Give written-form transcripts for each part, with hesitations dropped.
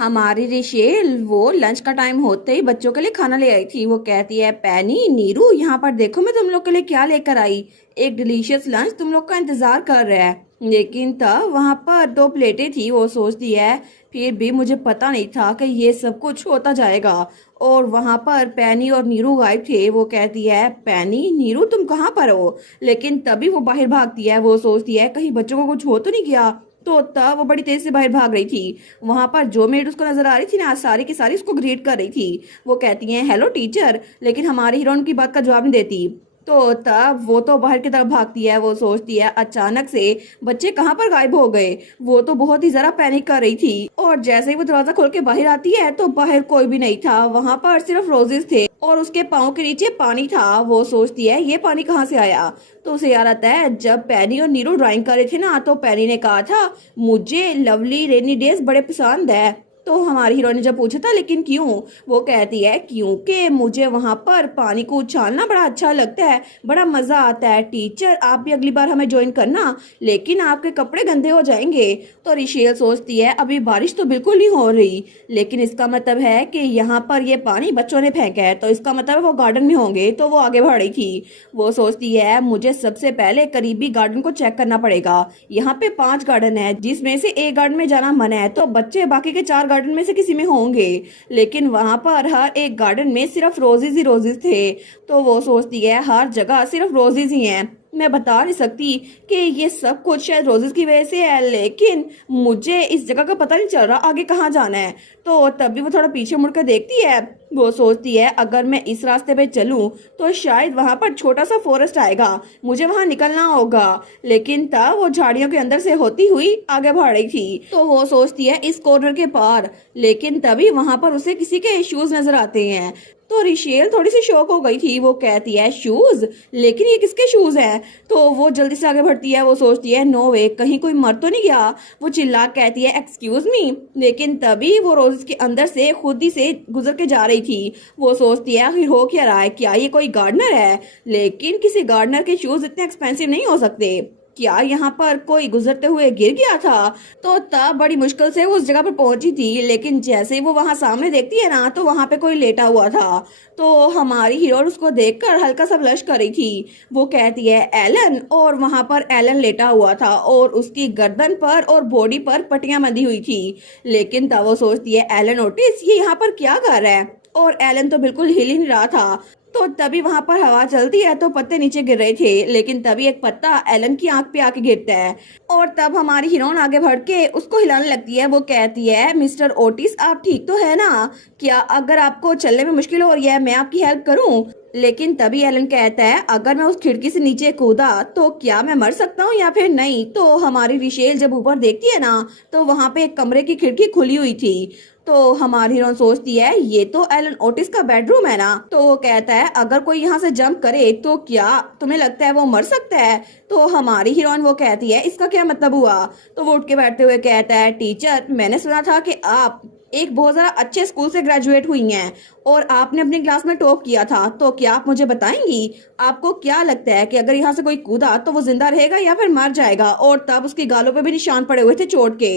हमारी रिशेल वो लंच का टाइम होते ही बच्चों के लिए खाना ले आई थी। वो कहती है पैनी नीरू यहाँ पर देखो मैं तुम लोग के लिए क्या लेकर आई। एक डिलीशियस लंच तुम लोग का इंतजार कर रहा है। लेकिन तब वहां पर दो प्लेटें थी। वो सोचती है फिर भी मुझे पता नहीं था कि ये सब कुछ होता जाएगा। और वहां पर पैनी और नीरू गायब थे। वो कहती है पैनी नीरू तुम कहाँ पर हो। लेकिन तभी वो बाहर भागती है। वो सोचती है कहीं बच्चों को कुछ हो तो नहीं गया। तो तब वो बड़ी तेज से बाहर भाग रही थी। वहां पर जो मेड उसको नजर आ रही थी ना सारी की सारी उसको ग्रीट कर रही थी। वो कहती है हेलो टीचर, लेकिन हमारी हीरोइन की बात का जवाब नहीं देती। तो तब वो तो बाहर की तरफ भागती है। वो सोचती है अचानक से बच्चे कहाँ पर गायब हो गए। वो तो बहुत ही जरा पैनिक कर रही थी। और जैसे ही वो दरवाजा खोल के बाहर आती है तो बाहर कोई भी नहीं था। वहां पर सिर्फ रोजेस थे और उसके पाँव के नीचे पानी था। वो सोचती है ये पानी कहाँ से आया। तो उसे याद आता है जब पैनी और नीरू ड्राइंग कर रहे थे ना तो पैनी ने कहा था मुझे लवली रेनी डेज बड़े पसंद है। तो हमारी हीरो ने जब पूछा था लेकिन क्यों, वो कहती है क्योंकि मुझे वहां पर पानी को उछालना बड़ा अच्छा लगता है, बड़ा मजा आता है। टीचर आप भी अगली बार हमें ज्वाइन करना, लेकिन आपके कपड़े गंदे हो जाएंगे। तो रिशेल सोचती है अभी बारिश तो बिल्कुल नहीं हो रही, लेकिन इसका मतलब है कि यहाँ पर ये पानी बच्चों ने फेंका है, तो इसका मतलब वो गार्डन में होंगे। तो वो आगे बढ़ रही थी। वो सोचती है मुझे सबसे पहले करीबी गार्डन को चेक करना पड़ेगा। यहाँ पे 5 गार्डन है जिसमें से एक गार्डन में जाना मना है, तो बच्चे बाकी के 4 गार्डन में से किसी में होंगे। लेकिन वहां पर हर एक गार्डन में सिर्फ रोजेज ही रोजेज थे। तो वो सोचती है हर जगह सिर्फ रोजेज ही हैं। मैं बता नहीं सकती कि ये सब कुछ शायद रोजेस की वजह से है, लेकिन मुझे इस जगह का पता नहीं चल रहा आगे कहाँ जाना है। तो तभी वो थोड़ा पीछे मुड़कर देखती है। वो सोचती है अगर मैं इस रास्ते पे चलूं तो शायद वहां पर छोटा सा फॉरेस्ट आएगा, मुझे वहां निकलना होगा। लेकिन तब वो झाड़ियों के अंदर से होती हुई आगे बढ़ रही थी। तो वो सोचती है इस कॉर्नर के पार, लेकिन तभी वहां पर उसे किसी के शूज नजर आते हैं। तो रिशेल थोड़ी सी शॉक हो गई थी। वो कहती है शूज, लेकिन ये किसके शूज हैं। तो वो जल्दी से आगे बढ़ती है। वो सोचती है नो वे, कहीं कोई मर तो नहीं गया। वो चिल्ला कहती है एक्सक्यूज मी, लेकिन तभी वो रोज के अंदर से खुद ही से गुजर के जा रही थी। वो सोचती है आखिर हो क्या रहा है, क्या ये कोई गार्डनर है। लेकिन किसी गार्डनर के शूज इतने एक्सपेंसिव नहीं हो सकते। क्या यहाँ पर कोई गुजरते हुए गिर गया था। तो तब बड़ी मुश्किल से वो उस जगह पर पहुंची थी, लेकिन जैसे ही वो वहां सामने देखती है ना तो वहां पे कोई लेटा हुआ था। तो हमारी हीरो उसको देखकर हल्का सा ब्लश कर रही थी। वो कहती है एलन, और वहां पर एलन लेटा हुआ था और उसकी गर्दन पर और बॉडी पर पट्टियां बंधी हुई थी। लेकिन तब वो सोचती है एलन ओटिस ये यहाँ पर क्या कर रहा है। और एलन तो बिल्कुल हिल ही नहीं रहा था। तो तभी वहां पर हवा चलती है तो पत्ते नीचे गिर रहे थे, लेकिन तभी एक पत्ता एलन की आंख पे आके गिरता है। और तब हमारी हीरोइन आगे बढ़ के उसको हिलाने लगती है। वो कहती है मिस्टर ओटिस आप ठीक तो है ना, क्या अगर आपको चलने में मुश्किल हो रही है मैं आपकी हेल्प करूं। लेकिन तभी एलन कहता है अगर मैं उस खिड़की से नीचे कूदा तो क्या मैं मर सकता हूँ या फिर नहीं। तो हमारी रिशेल जब ऊपर देखती है ना तो वहां पे एक कमरे की खिड़की खुली हुई थी। तो हमारी हीरोइन सोचती है ये तो एलन ओटिस का बेडरूम है ना। तो वो कहता है अगर कोई यहाँ से जंप करे तो क्या तुम्हें लगता है वो मर सकता है। तो हमारी हीरोइन वो कहती है इसका क्या मतलब हुआ। तो वो उठ के बैठते हुए कहता है टीचर मैंने सुना था कि आप एक बहुत ज्यादा अच्छे स्कूल से ग्रेजुएट हुई हैं और आपने अपनी क्लास में टॉप किया था, तो क्या आप मुझे बताएंगी आपको क्या लगता है कि अगर यहाँ से कोई कूदा तो वो जिंदा रहेगा या फिर मर जाएगा। और तब उसकी गालों पे भी निशान पड़े हुए थे चोट के।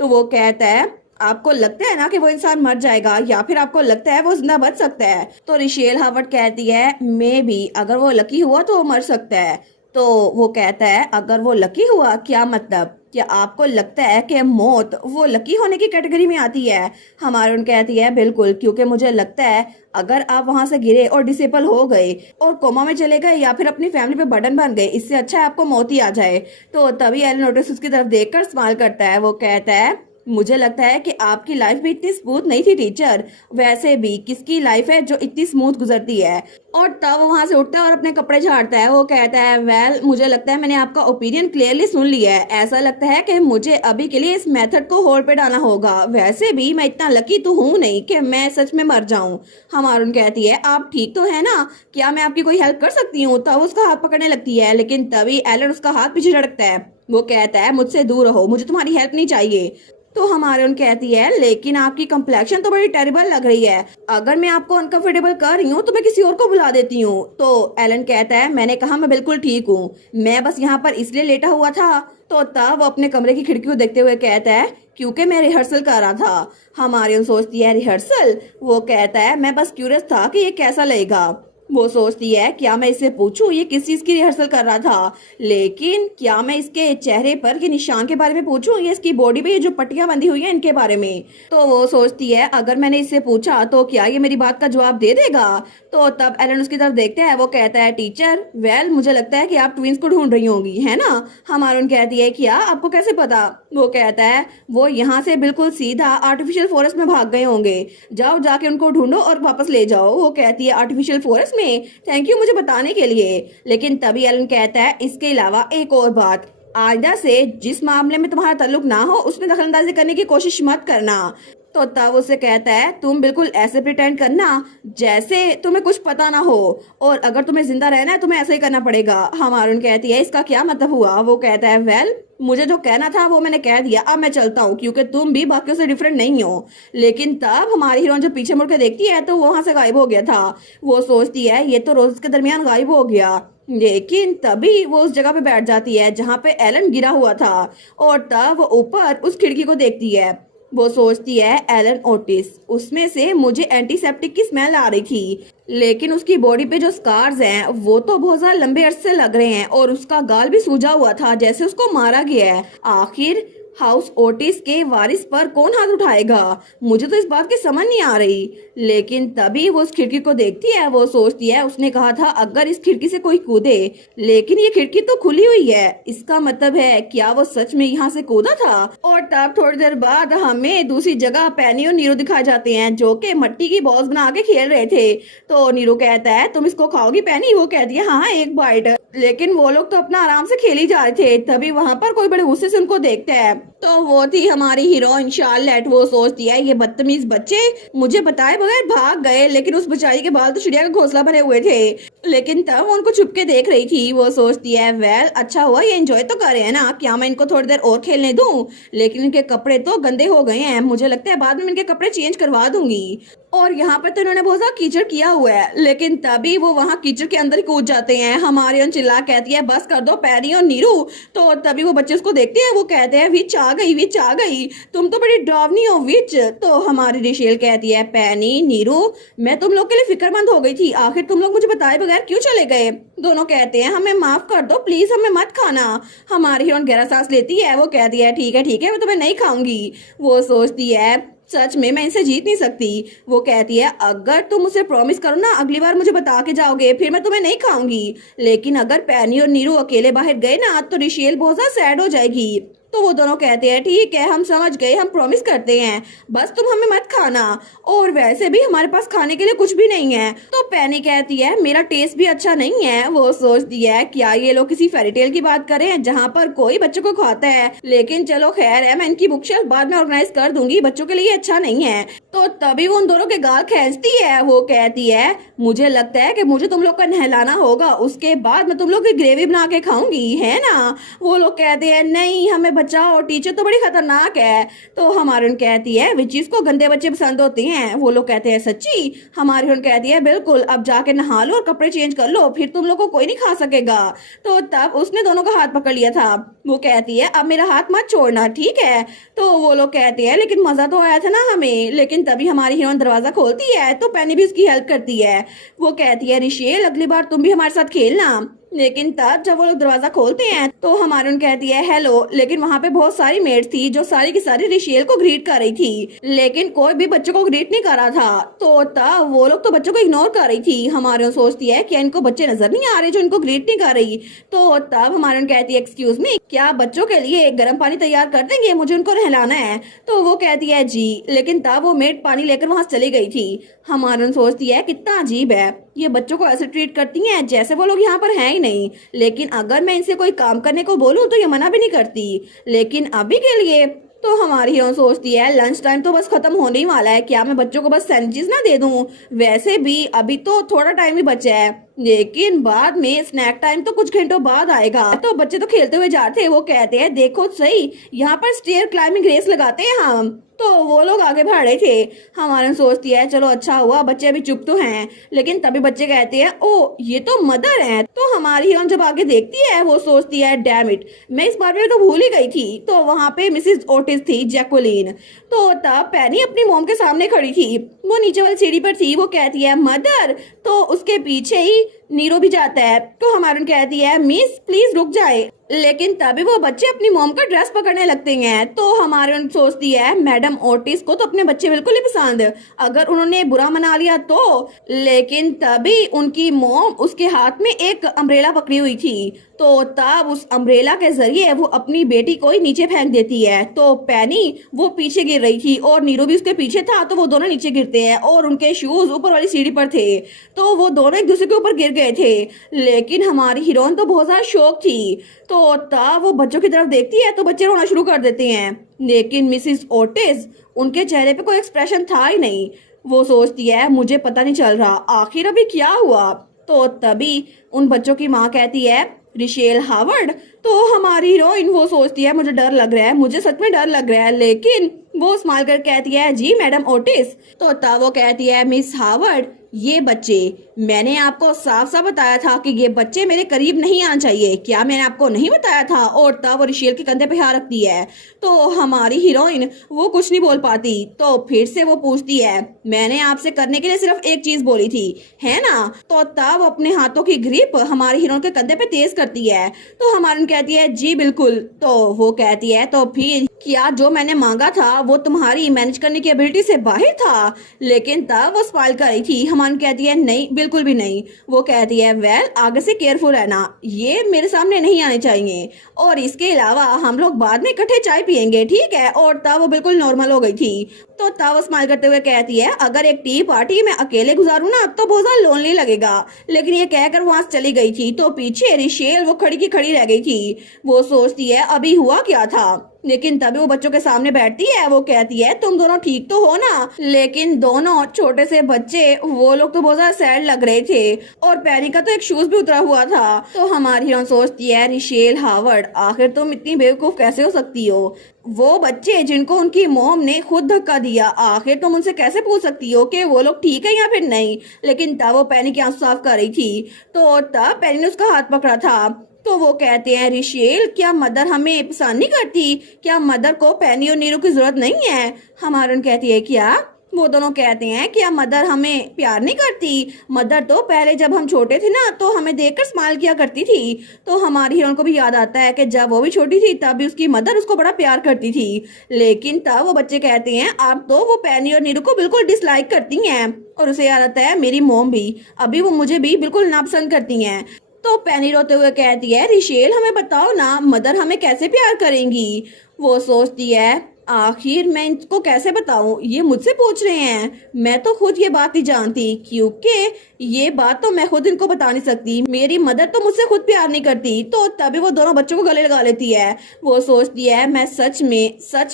तो वो कहता है आपको लगता है ना कि वो इंसान मर जाएगा या फिर आपको लगता है वो जिंदा बच सकता है। तो रिशेल हावर्ड कहती है मे बी अगर वो लकी हुआ तो वो मर सकता है। तो वो कहता है अगर वो लकी हुआ क्या मतलब, क्या आपको लगता है कि मौत वो लकी होने की कैटेगरी में आती है। हमारी उन कहती है बिल्कुल, क्योंकि मुझे लगता है अगर आप वहां से गिरे और डिसेबल हो गए और कोमा में चले गए या फिर अपनी फैमिली पे बर्डन बन गए, इससे अच्छा है आपको मौत ही आ जाए। तो तभी एलन ओटिस उसकी तरफ देखकर स्माइल करता है। वो कहता है मुझे लगता है कि आपकी लाइफ भी इतनी स्मूथ नहीं थी टीचर, वैसे भी किसकी लाइफ है जो इतनी स्मूथ गुजरती है। और तब वहां से उठता है और अपने कपड़े झाड़ता है। वो कहता है वेल मुझे लगता है मैंने आपका ओपिनियन क्लियरली सुन लिया है, ऐसा लगता है कि मुझे अभी के लिए इस मेथड को होल्ड पे डालना होगा। वैसे भी मैं इतना लकी तो हूँ नहीं कि मैं सच में मर जाऊं। हमारून कहती है आप ठीक तो है ना, क्या मैं आपकी कोई हेल्प कर सकती हूँ। तब उसका हाथ पकड़ने लगती है, लेकिन तभी एलन उसका हाथ पीछे झटकता है। वो कहता है मुझसे दूर रहो, मुझे तुम्हारी हेल्प नहीं चाहिए। तो हमारे उन कहती है लेकिन आपकी कम्प्लेक्शन तो बड़ी टेरिबल लग रही है, अगर मैं आपको अनकंफर्टेबल कर रही हूँ तो मैं किसी और को बुला देती हूँ। तो एलन कहता है मैंने कहा मैं बिल्कुल ठीक हूँ, मैं बस यहाँ पर इसलिए लेटा हुआ था तो तब वो अपने कमरे की खिड़की को देखते हुए कहता है क्योंकि मैं रिहर्सल कर रहा था। हमारी सोचती है रिहर्सल? वो कहता है मैं बस क्यूरियस था कि ये कैसा लगेगा। वो सोचती है क्या मैं इससे पूछूं ये किस चीज की रिहर्सल कर रहा था, लेकिन क्या मैं इसके चेहरे पर के निशान के बारे में पूछूं या इसकी बॉडी पे ये जो पट्टियां बंधी हुई हैं इनके बारे में। तो वो सोचती है अगर मैंने इससे पूछा तो क्या ये मेरी बात का जवाब दे देगा। तो तब एलन उसकी तरफ देखता है, वो कहता है टीचर वेल मुझे लगता है कि आप ट्विंस को ढूंढ रही होंगी है ना। हमारून कहती है क्या आपको कैसे पता। वो कहता है वो यहाँ से बिल्कुल सीधा आर्टिफिशियल फॉरेस्ट में भाग गए होंगे, जाओ जाके उनको ढूंढो और वापस ले जाओ। वो कहती है आर्टिफिशियल फॉरेस्ट में, थैंक यू मुझे बताने के लिए। लेकिन तभी एलन कहता है इसके अलावा एक और बात, आइंदा से जिस मामले में तुम्हारा ताल्लुक ना हो उसमें दखलंदाजी करने की कोशिश मत करना। तो तब उसे कहता है तुम बिल्कुल ऐसे प्रिटेंड करना जैसे तुम्हें कुछ पता ना हो, और अगर तुम्हें जिंदा रहना है तुम्हें ऐसा ही करना पड़ेगा। हमारून कहती है इसका क्या मतलब हुआ। वो कहता है वेल मुझे जो कहना था वो मैंने कह दिया, अब मैं चलता हूँ क्योंकि तुम भी बाकियों से डिफरेंट नहीं हो। लेकिन तब हमारी हीरोइन जब पीछे मुड़ के देखती है तो वो वहां से गायब हो गया था। वो सोचती है ये तो रोज के दरमियान गायब हो गया, लेकिन तभी वो उस जगह पे बैठ जाती है जहां पे एलन गिरा हुआ था, और तब वो ऊपर उस खिड़की को देखती है। वो सोचती है एलन ओटिस, उसमें से मुझे एंटीसेप्टिक की स्मेल आ रही थी, लेकिन उसकी बॉडी पे जो स्कार्स हैं वो तो बहुत ज्यादा लंबे अरसे से लग रहे हैं और उसका गाल भी सूजा हुआ था जैसे उसको मारा गया है। आखिर हाउस ओटिस के वारिस पर कौन हाथ उठाएगा, मुझे तो इस बात की समझ नहीं आ रही। लेकिन तभी वो उस खिड़की को देखती है। वो सोचती है उसने कहा था अगर इस खिड़की से कोई कूदे, लेकिन ये खिड़की तो खुली हुई है, इसका मतलब है क्या वो सच में यहाँ से कूदा था। और तब थोड़ी देर बाद हमें दूसरी जगह पैनी और नीरू दिखाए जाते हैं जो कि मिट्टी की बॉल्स बना के खेल रहे थे। तो नीरू कहता है तुम इसको खाओगी पैनी। वो कहती है हाँ एक बाइट। लेकिन वो लोग तो अपना आराम से खेल ही जा रहे थे, तभी वहां पर कोई बड़े गुस्से से उनको देखता है। तो वो थी हमारी हीरोइन शार्लेट। वो सोचती है ये बदतमीज बच्चे मुझे बताए बगैर भाग गए, लेकिन उस बेचारी के बाल तो चिड़िया का घोंसला भरे हुए थे। लेकिन तब वो उनको छुपके देख रही थी। वो सोचती है वेल अच्छा हुआ ये एंजॉय तो कर रहे हैं ना, क्या मैं इनको थोड़ी देर और खेलने दूं। लेकिन इनके कपड़े तो गंदे हो गए हैं, मुझे लगता है बाद में इनके कपड़े चेंज करवा दूंगी। और यहाँ पर तो इन्होंने बहुत ज्यादा कीचड़ किया हुआ है। लेकिन तभी वो वहाँ कीचड़ के अंदर ही कूद जाते हैं। हमारी उन चिल्ला कहती है बस कर दो पैरी और नीरू। तो तभी वो बच्चे उसको देखते हैं। वो कहते हैं विच आ गई, विच आ गई, तुम तो बड़ी डरावनी हो विच। तो हमारी रिशेल कहती है पैनी नीरू मैं तुम लोग के लिए फिक्रमंद हो गई थी, आखिर तुम लोग मुझे बताए बगैर क्यों चले गए। दोनों कहते हैं हमें माफ कर दो प्लीज, हमें मत खाना। हमारी हीरोइन गहरा सांस लेती है। वो कहती है ठीक है मैं तुम्हें नहीं खाऊंगी। वो सोचती है सच में मैं इनसे जीत नहीं सकती। वो कहती है अगर तुम मुझे प्रॉमिस करो ना अगली बार मुझे बता के जाओगे फिर मैं तुम्हें नहीं खाऊंगी। लेकिन अगर पैनी और नीरू अकेले बाहर गए ना तो रिशेल बहुत ज्यादा सैड हो जाएगी। तो वो दोनों कहते हैं ठीक है हम समझ गए, हम प्रॉमिस करते हैं, बस तुम हमें मत खाना, और वैसे भी हमारे पास खाने के लिए कुछ भी नहीं है। तो पैनी कहती है मेरा टेस्ट भी अच्छा नहीं है। वो सोचती है क्या ये लोग किसी फेरी टेल की बात करें जहाँ पर कोई बच्चों को खाता है। लेकिन चलो खैर है, मैं इनकी बुक शेल्फ बाद में ऑर्गेनाइज कर दूंगी, बच्चों के लिए अच्छा नहीं है। तो तभी वो उन दोनों के गाल खींचती है। वो कहती है मुझे लगता है कि मुझे तुम लोग का नहलाना होगा, उसके बाद मैं तुम लोग की ग्रेवी बना के खाऊंगी है ना। वो लोग कहते हैं नहीं हमें बचाओ, टीचर तो बड़ी खतरनाक है। तो हमारी उन कहती है विचिस को गंदे बच्चे पसंद होते हैं। वो लोग कहते हैं सच्ची। हमारी उन कहती है बिल्कुल, अब जाके नहा लो और कपड़े चेंज कर लो, फिर तुम लोग को कोई नहीं खा सकेगा। तो तब उसने दोनों का हाथ पकड़ लिया था। वो कहती है अब मेरा हाथ मत छोड़ना ठीक है। तो वो लोग कहते हैं लेकिन मजा तो आया था ना हमें। लेकिन तभी हमारी हीरोइन दरवाजा खोलती है तो पैनी भी उसकी हेल्प करती है। वो कहती है रिशेल अगली बार तुम भी हमारे साथ खेलना। लेकिन तब जब वो लोग दरवाजा खोलते हैं तो हमारी उन कहती है हेलो, लेकिन वहाँ पे बहुत सारी मेड्स थी जो सारी की सारी रिशेल को ग्रीट कर रही थी, लेकिन कोई भी बच्चों को ग्रीट नहीं कर रहा था। तो तब वो लोग तो बच्चों को इग्नोर कर रही थी। हमारी उन सोचती है कि इनको बच्चे नजर नहीं आ रहे जो इनको ग्रीट नहीं कर रही। तो तब हमारी उन कहती है एक्सक्यूज मी, क्या बच्चों के लिए गर्म पानी तैयार कर देंगे, मुझे उनको नहलाना है। तो वो कहती है जी। लेकिन तब वो मेड पानी लेकर वहां चली गई थी। हमारी उन सोचती है कितना अजीब है, ये बच्चों को ऐसे ट्रीट करती हैं जैसे वो लोग यहाँ पर हैं ही नहीं। लेकिन अगर मैं इनसे कोई काम करने को बोलूँ तो ये मना भी नहीं करती। लेकिन अभी के लिए तो हमारी हीरोइन सोचती है लंच टाइम तो बस खत्म होने ही वाला है, क्या मैं बच्चों को बस सैंडविचेस ना दे दूं। वैसे भी अभी तो थोड़ा टाइम ही बचा है। लेकिन बाद में स्नैक टाइम तो कुछ घंटों बाद आएगा। तो बच्चे तो खेलते हुए जाते हैं, वो कहते हैं देखो सही, यहाँ पर स्टेयर क्लाइंबिंग रेस लगाते हैं हम। तो वो लोग आगे बढ़ रहे थे। हमारे सोचती है चलो अच्छा हुआ बच्चे अभी चुप तो हैं, लेकिन तभी बच्चे कहते हैं ओ ये तो मदर है। तो हमारी हीरोइन जब आगे देखती है वो सोचती है डैम इट, मैं इस बारे में तो भूल ही गई थी। तो वहां पे मिसेस ओटिस थी, जैकुलिन। तो तब पैनी अपनी मॉम के सामने खड़ी थी, वो नीचे वाली सीढ़ी पर थी। वो कहती है मदर, तो उसके पीछे ही नीरो भी जाता है। तो हमारी कहती है मिस प्लीज रुक जाए, लेकिन तभी वो बच्चे अपनी मॉम का ड्रेस पकड़ने लगते हैं। तो हमारे सोचती है मैडम ओटिस को तो अपने बच्चे बिल्कुल नहीं पसंद, अगर उन्होंने बुरा मना लिया तो। लेकिन तभी उनकी मॉम उसके हाथ में एक अम्ब्रेला पकड़ी हुई थी। तो तब उस अम्ब्रेला के जरिए वो अपनी बेटी को ही नीचे फेंक देती है। तो पैनी वो पीछे गिर रही थी और नीरू भी उसके पीछे था, तो वो दोनों नीचे गिरते हैं और उनके शूज ऊपर वाली सीढ़ी पर थे। तो वो दोनों एक दूसरे के ऊपर गिर गए थे। लेकिन हमारी हीरोइन तो बहुत ज्यादा शौक थी। तो तब वो बच्चों की तरफ देखती है तो बच्चे रोना शुरू कर देते हैं। लेकिन मिसिस ओटिस, उनके चेहरे पे कोई एक्सप्रेशन था ही नहीं। वो सोचती है मुझे पता नहीं चल रहा आखिर अभी क्या हुआ। तो तभी उन बच्चों की माँ कहती है रिशेल हावर्ड। तो हमारी हीरोइन वो सोचती है मुझे डर लग रहा है, मुझे सच में डर लग रहा है। लेकिन वो स्माइल कर कहती है जी मैडम ओटिस। तो तब वो कहती है मिस हावर्ड, ये बच्चे, मैंने आपको साफ साफ बताया था कि ये बच्चे मेरे करीब नहीं आना चाहिए, क्या मैंने आपको नहीं बताया था। और तब वो रिशेल के कंधे पे हाथ रखती है। तो हमारी हीरोइन वो कुछ नहीं बोल पाती। तो फिर से वो पूछती है मैंने आपसे करने के लिए सिर्फ एक चीज बोली थी, है ना। तो तब वो अपने हाथों की ग्रिप हमारी हीरोइन के कंधे पे तेज करती है। तो हमारी कहती है जी बिल्कुल। तो वो कहती है तो फिर क्या जो मैंने मांगा था वो तुम्हारी मैनेज करने की एबिलिटी से बाहर था। लेकिन तब वो स्माइल कर रही थी। हमारी कहती है नहीं बिल्कुल भी नहीं। वो कहती है वेल आगे से केयरफुल रहना, ये मेरे सामने नहीं आने चाहिए, और इसके अलावा हम लोग बाद में इकट्ठे चाय पियेंगे, ठीक है। और तब वो बिल्कुल नॉर्मल हो गई थी। तो तब वो स्माइल करते हुए कहती है अगर एक टी पार्टी में अकेले गुजारूं ना तो बहुत ज्यादा लोनली लगेगा। लेकिन ये कहकर वहां से चली गई थी। तो पीछे रिशेल वो खड़ी की खड़ी रह गई थी। वो सोचती है अभी हुआ क्या था। लेकिन तभी वो बच्चों के सामने बैठती है। वो कहती है तुम दोनों ठीक तो हो ना। लेकिन दोनों छोटे से बच्चे वो लोग तो बहुत ज्यादा सैड लग रहे थे, और पैरी का तो एक शूज भी उतरा हुआ था। तो हमारी हीरोइन सोचती है रिशेल हावर्ड, आखिर तुम इतनी बेवकूफ कैसे हो सकती हो। वो बच्चे जिनको उनकी मॉम ने खुद धक्का दिया, आखिर तुम उनसे कैसे पूछ सकती हो कि वो लोग ठीक है या फिर नहीं। लेकिन तब वो पैनी की आंसू साफ कर रही थी। तो तब पैनी ने उसका हाथ पकड़ा था। तो वो कहते हैं रिशेल क्या मदर हमें पसंद नहीं करती, क्या मदर को पैनी और नीरू की जरूरत नहीं है। हमारन कहती है क्या। वो दोनों कहते हैं क्या मदर हमें प्यार नहीं करती। मदर तो पहले जब हम छोटे थे ना तो हमें देखकर स्माइल किया करती थी। तो हमारी हीरोइन को भी याद आता है कि जब वो भी छोटी थी तब भी उसकी मदर उसको बड़ा प्यार करती थी। लेकिन तब वो बच्चे कहते हैं अब तो वो पैनी और नीरू को बिल्कुल डिसलाइक करती हैं। और उसे याद आता है मेरी मॉम भी अभी वो मुझे भी बिल्कुल नापसंद करती हैं। तो पैनी रोते हुए कहती है रिशेल हमें बताओ ना मदर हमें कैसे प्यार करेंगी। वो सोचती है आखिर मैं इनको कैसे बताऊं, ये मुझसे पूछ रहे हैं, मैं तो खुद ये बात नहीं जानती, क्योंकि ये बात तो मैं खुद इनको बता नहीं सकती, मेरी मदर तो मुझसे खुद प्यार नहीं करती। तो तभी वो दोनों बच्चों को गले लगा लेती है। वो सोचती है मैं सच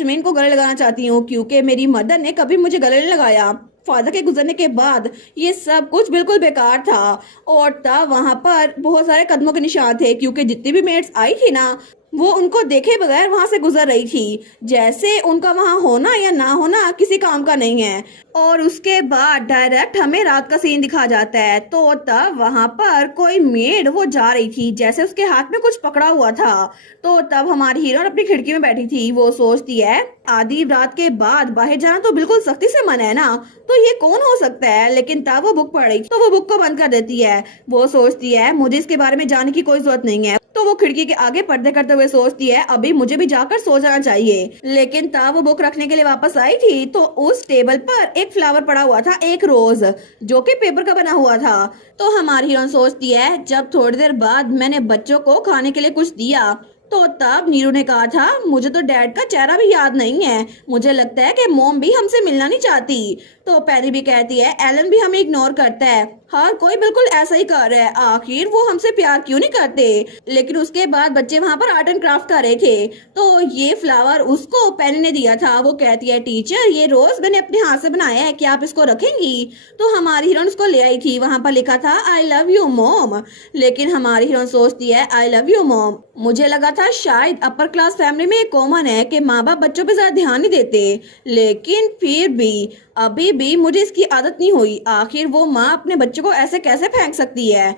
में इनको गले लगाना चाहती हूँ, क्योंकि मेरी मदर ने कभी मुझे गले नहीं लगाया। फादर के गुजरने के बाद ये सब कुछ बिल्कुल बेकार था। और तब वहां पर बहुत सारे कदमों के निशान थे, क्योंकि जितनी भी मेट्स आई थी ना वो उनको देखे बगैर वहां से गुजर रही थी, जैसे उनका वहां होना या ना होना किसी काम का नहीं है। और उसके बाद डायरेक्ट हमें रात का सीन दिखा जाता है। तो तब वहां पर कोई मेड वो जा रही थी, जैसे उसके हाथ में कुछ पकड़ा हुआ था। तो तब हमारी हीरोइन अपनी खिड़की में बैठी थी। वो सोचती है आधी रात के बाद बाहर जाना तो बिल्कुल सख्ती से मना है ना, तो ये कौन हो सकता है। लेकिन तब वो बुक पढ़ रही थी तो वो बुक को बंद कर देती है। वो सोचती है मुझे इसके बारे में जानने की कोई जरूरत नहीं है। तो वो खिड़की के आगे पर्दे करते हुए सोचती है अभी मुझे भी जाकर सो जाना चाहिए। लेकिन तब वो बुक रखने के लिए वापस आई थी तो उस टेबल पर एक फ्लावर पड़ा हुआ था, एक रोज, जो कि पेपर का बना हुआ था। तो हमारी हीरोइन सोचती है जब थोड़ी देर बाद मैंने बच्चों को खाने के लिए कुछ दिया तो तब नीरू ने कहा था मुझे तो डैड का चेहरा भी याद नहीं है, मुझे लगता है कि मॉम भी हमसे मिलना नहीं चाहती। तो पैरी भी कहती है एलन भी हमें इग्नोर करता है, हर कोई बिल्कुल ऐसा ही कर रहा है, आखिर वो हमसे प्यार क्यों नहीं करते। लेकिन उसके बाद बच्चे वहां पर आर्ट एंड क्राफ्ट कर रहे थे, तो ये फ्लावर उसको पेन ने दिया था। वो कहती है टीचर ये रोज मैंने अपने हाथ से बनाया है, क्या आप इसको रखेंगी। तो हमारी हीरोइन उसको ले आई थी, वहां पर लिखा था आई लव यू मॉम। लेकिन हमारी हीरोइन सोचती है आई लव यू मॉम, मुझे लगा था शायद अपर क्लास फैमिली में कॉमन है कि माँ बाप बच्चों पे ज्यादा ध्यान नहीं देते, लेकिन फिर भी अभी भी मुझे इसकी आदत नहीं हुई। आखिर वो माँ अपने बच्चों को ऐसे कैसे फेंक सकती है।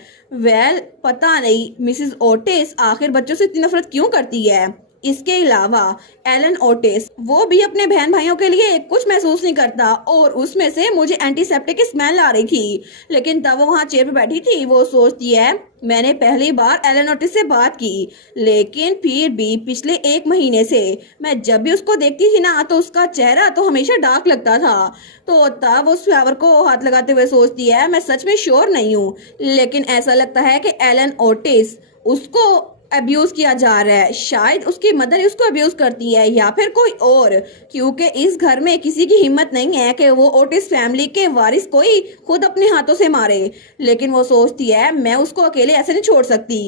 पता नहीं मिसेस ओटिस आखिर बच्चों से इतनी नफरत क्यों करती है। इसके अलावा एलन ओटिस वो भी अपने बहन भाइयों के लिए कुछ महसूस नहीं करता, और उसमें से मुझे एंटीसेप्टिक की स्मेल आ रही थी। लेकिन तब वो वहाँ चेयर पे बैठी थी, वो सोचती है मैंने पहली बार एलन ओटिस से बात की, लेकिन फिर भी पिछले 1 महीने से मैं जब भी उसको देखती थी ना तो उसका चेहरा तो हमेशा डार्क लगता था। तो तब उस फ्लावर को हाथ लगाते हुए सोचती है मैं सच में श्योर नहीं हूँ, लेकिन ऐसा लगता है कि एलन ओटिस उसको अब्यूज किया जा रहा है। शायद उसकी मदर उसको अब्यूज करती है या फिर कोई और, क्योंकि इस घर में किसी की हिम्मत नहीं है कि वो ओटिस फैमिली के वारिस कोई खुद अपने हाथों से मारे। लेकिन वो सोचती है मैं उसको अकेले ऐसे नहीं छोड़ सकती।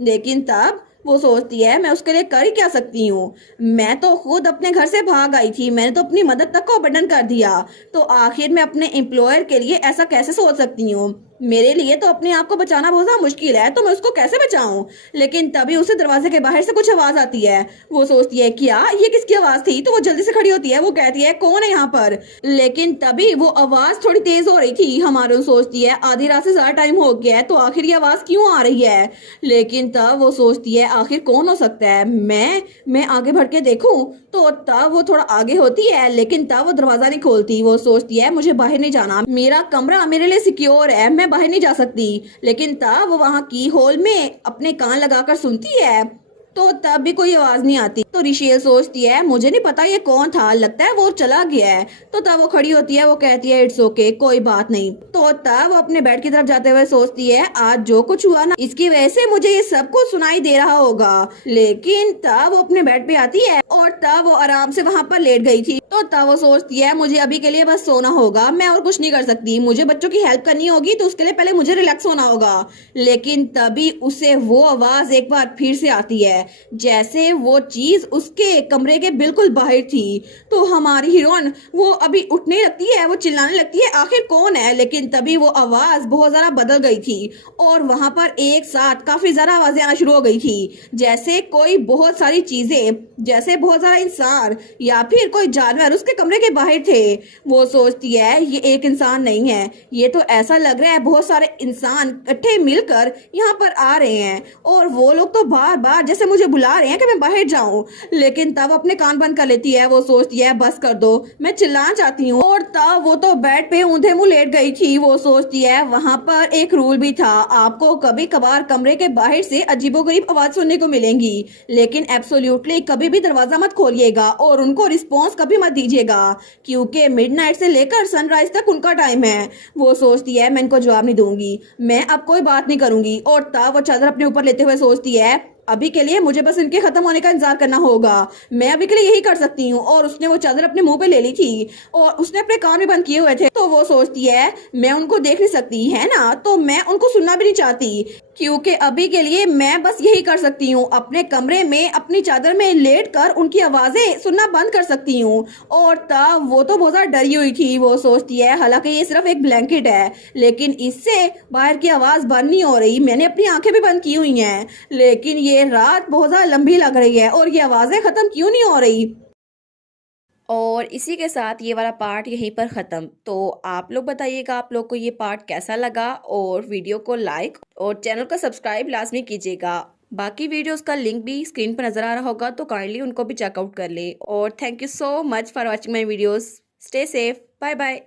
लेकिन तब वो सोचती है मैं उसके लिए कर ही क्या सकती हूँ, मैं तो खुद अपने घर से भाग आई थी, मैंने तो अपनी मदद तक को अबंडन कर दिया, तो आखिर मैं अपने एम्प्लॉयर के लिए ऐसा कैसे सोच सकती हूँ। मेरे लिए तो अपने आप को बचाना बहुत ज्यादा मुश्किल है, तो मैं उसको कैसे बचाऊं। लेकिन तभी उसे दरवाजे के बाहर से कुछ आवाज आती है। वो सोचती है क्या ये किसकी आवाज थी, तो वो जल्दी से खड़ी होती है। वो कहती है कौन है यहाँ पर। लेकिन तभी वो आवाज थोड़ी तेज हो रही थी। हमारे सोचती है आधी रात से ज्यादा टाइम हो गया है, तो आखिर ये आवाज क्यों आ रही है। लेकिन तब वो सोचती है आखिर कौन हो सकता है, मैं आगे बढ़ के देखूं। तो तब वो थोड़ा आगे होती है, लेकिन तब वो दरवाजा नहीं खोलती। वो सोचती है मुझे बाहर नहीं जाना, मेरा कमरा मेरे लिए सिक्योर है, मैं बाहर नहीं जा सकती। लेकिन तब वो वहां की होल में अपने कान लगाकर सुनती है, तो तब भी कोई आवाज नहीं आती। तो रिशेल सोचती है मुझे नहीं पता ये कौन था, लगता है वो चला गया है। तो तब वो खड़ी होती है, वो कहती है इट्स ओके, कोई बात नहीं। तो तब वो अपने बेड की तरफ जाते हुए सोचती है आज जो कुछ हुआ ना इसकी वजह से मुझे ये सब कुछ सुनाई दे रहा होगा। लेकिन तब वो अपने बेड पे आती है और तब वो आराम से वहां पर लेट गई थी। तो तब वो सोचती है मुझे अभी के लिए बस सोना होगा, मैं और कुछ नहीं कर सकती, मुझे बच्चों की हेल्प करनी होगी, तो उसके लिए पहले मुझे रिलैक्स होना होगा। लेकिन तभी उसे वो आवाज एक बार फिर से आती है, जैसे वो चीज उसके कमरे के बिल्कुल बाहर थी। तो हमारी हीरोइन वो अभी उठने लगती है, वो चिल्लाने लगती है आखिर कौन है। लेकिन तभी वो आवाज बहुत ज्यादा बदल गई थी और वहां पर एक साथ काफी ज्यादा आवाजें आना शुरू हो गई थी, जैसे कोई बहुत सारी चीजें, जैसे बहुत सारा इंसान या फिर कोई जानवर उसके कमरे के बाहर थे। वो सोचती है ये एक इंसान नहीं है, ये तो ऐसा लग रहा है बहुत सारे इंसान इकट्ठे मिलकर यहाँ पर आ रहे हैं, और वो लोग तो बार बार जैसे मुझे बुला रहे हैं कि मैं बाहर जाऊं। लेकिन तब अपने कान बंद कर लेती है। वो सोचती है बस कर दो, मैं चिल्लाना चाहती हूँ। और तब वो तो बेड पे ऊंधे मुंह लेट गई थी। वो सोचती है वहां पर एक रूल भी था, आपको कभी कभार कमरे के बाहर से अजीबोगरीब आवाज सुनने को मिलेंगी, लेकिन एब्सोल्युटली कभी भी दरवाजा मत खोलिएगा और उनको रिस्पॉन्स कभी मत दीजिएगा, क्योंकि मिडनाइट से लेकर सनराइज तक उनका टाइम है। वो सोचती है मैं इनको जवाब नहीं दूंगी, मैं अब कोई बात नहीं करूंगी। और तब वो चादर अपने ऊपर लेते हुए सोचती है अभी के लिए मुझे बस इनके खत्म होने का इंतजार करना होगा, मैं अभी के लिए यही कर सकती हूँ। और उसने वो चादर अपने मुंह पे ले ली थी और उसने अपने कान भी बंद किए हुए थे। तो वो सोचती है मैं उनको देख नहीं सकती है ना, तो मैं उनको सुनना भी नहीं चाहती, क्योंकि अभी के लिए मैं बस यही कर सकती हूँ, अपने कमरे में अपनी चादर में लेट कर उनकी आवाजें सुनना बंद कर सकती हूँ। और तब वो तो बहुत ज्यादा डरी हुई थी। वो सोचती है हालांकि ये सिर्फ एक ब्लैंकेट है, लेकिन इससे बाहर की आवाज बंद नहीं हो रही, मैंने अपनी आंखें भी बंद की हुई हैं, लेकिन ये रात बहुत ज्यादा लंबी लग रही है और ये आवाजें खत्म क्यों नहीं हो रही। और इसी के साथ ये वाला पार्ट यहीं पर ख़त्म। तो आप लोग बताइएगा आप लोग को ये पार्ट कैसा लगा, और वीडियो को लाइक और चैनल को सब्सक्राइब लाजमी कीजिएगा। बाकी वीडियोस का लिंक भी स्क्रीन पर नज़र आ रहा होगा, तो काइंडली उनको भी चेकआउट कर ले। और thank you so much for watching my videos. Stay safe, bye bye.